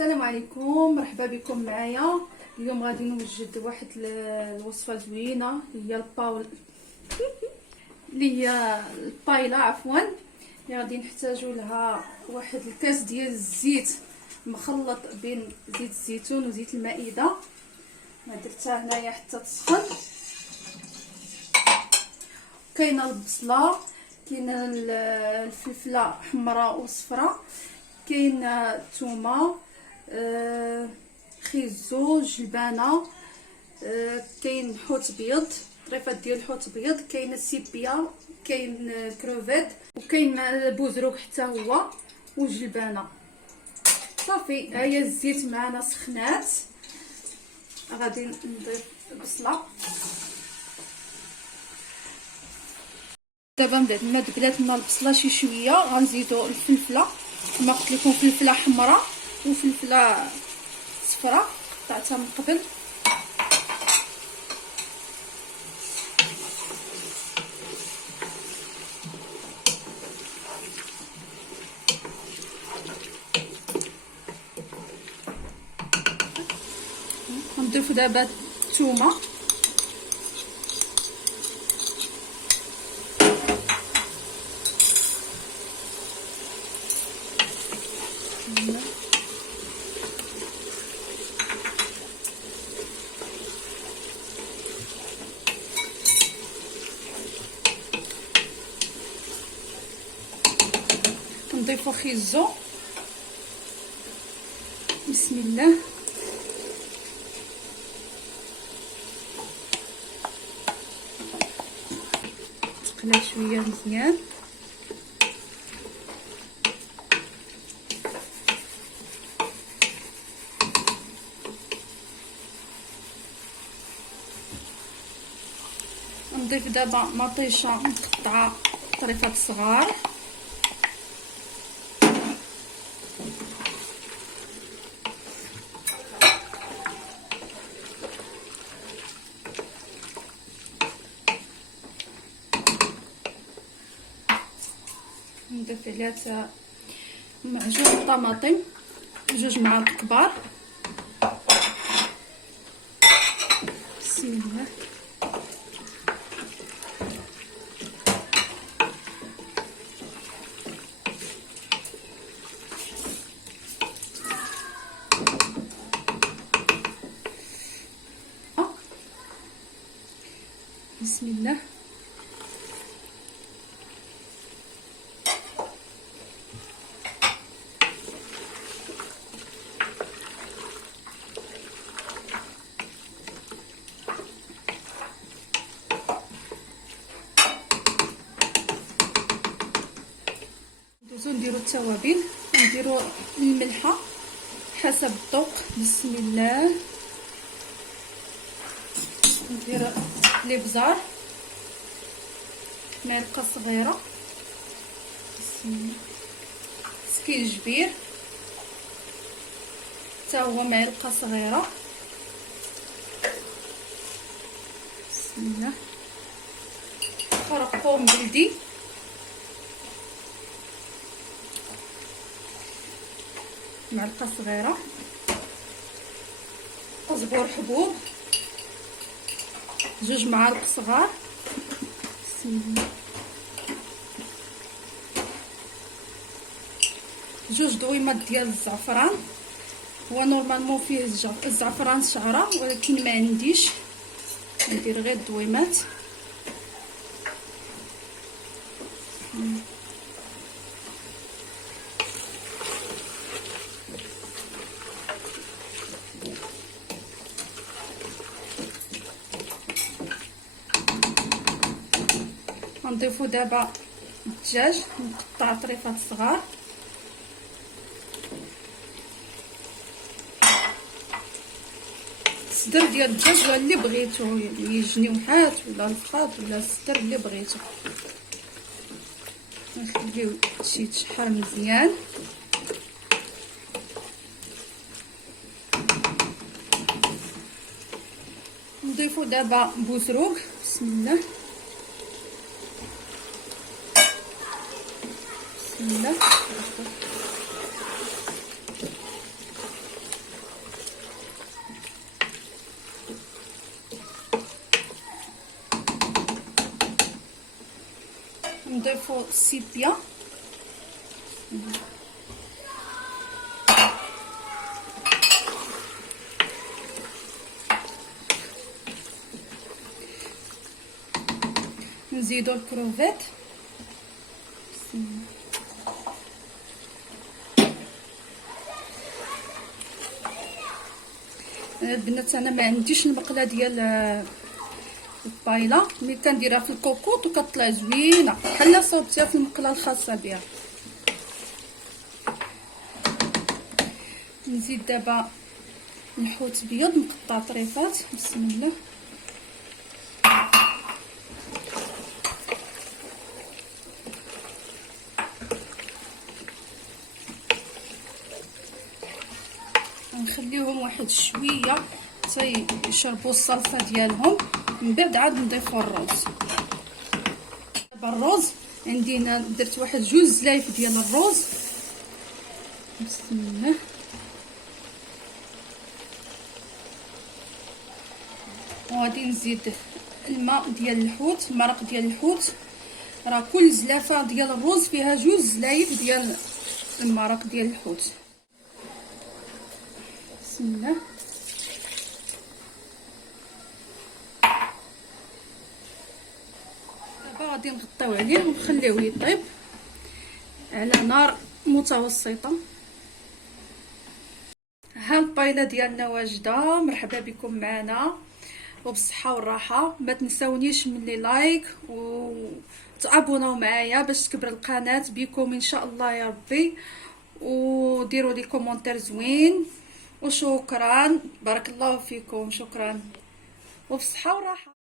السلام عليكم، مرحبا بكم معايا. اليوم غادي نوجد واحد الوصفه زوينه اللي هي الباول اللي هي البايلا عفوا. اللي غادي نحتاجوا لها واحد الكاس ديال الزيت مخلط بين زيت الزيتون وزيت المائده. ما درتها هنايا حتى تسخن. كاينه البصله، كاينه الفلفله حمراء وصفراء، كاين الثومه، خيزو، جلبانه، كاين حوت بيض، طريفات ديال الحوت بيض، كاين السيبيا، كاين كروفيت، وكاين بوزروك حتى هو، وجلبانه. صافي، ها هي الزيت معنا سخنات. غادي نضيف البصله. دابا بعد ما دبلات لنا البصله شي شويه غنزيدو الفلفله كما قلت لكم، فلفله حمراء وفلفله صفراء قطعتها من قبل. غنضيفو دابا الثومه، نضيفو خيزو. بسم الله. تقلى شويه مزيان. نضيف دابا مطيشه مقطعه طريفات صغار، نضيف عليها معجون الطماطم 2 معالق كبار. بسم الله. بسم الله. نديرو التوابل، نديرو الملحه حسب الذوق. بسم الله. ندير الابزار معلقه صغيره. بسم الله. سكينجبير حتى هو معلقه صغيره. بسم الله. خرقوم بلدي معلقه صغيره. زبور حبوب 2 معالق صغار. بسم الله. 2 دويمات ديال الزعفران. هو نورمالمون فيه الزعفران شعره، ولكن ما عنديش، ندير غير دويمات. نضيفو دابا الدجاج مقطع طريفات صغار. الصدر ديال الدجاج ولا اللي بغيتو، يعني جنيوحات ولا الفخاد ولا الصدر اللي بغيتو. نخليو شي يتشحر مزيان. نضيفو دابا بوزروك. بسم الله. بسم الله. نضيفو السيبيا. نزيدو الكروفيت. البنات انا ما عنديش المقله ديال البايله، ملي كنديرها في الكوكوط وكتطلع زوينه بحال صوبتيها في المقله الخاصه بها. نزيد دابا الحوت بيض مقطع طريفات. بسم الله. نخليهم واحد شويه حتى يشربوا الصلصه ديالهم، من بعد عاد نضيفوا الرز. دابا الرز عندي درت واحد 2 زلايف ديال الرز. بسم الله. وغادي نزيد الماء ديال الحوت، المرق ديال الحوت. راه كل زلافه ديال الرز فيها 2 زلايف ديال المرق ديال الحوت. بسم الله. دابا غادي نغطيو عليه ونخليوه يطيب على نار متوسطه. ها البايله ديالنا واجده. مرحبا بكم معنا وبالصحه والراحه. ما تنساونيش من لي لايك وتابوناو معايا باش تكبر القناه بكم ان شاء الله يا ربي، وديروا لي كومونتير زوين. وشكرا، بارك الله فيكم، شكرا وبالصحه والراحه.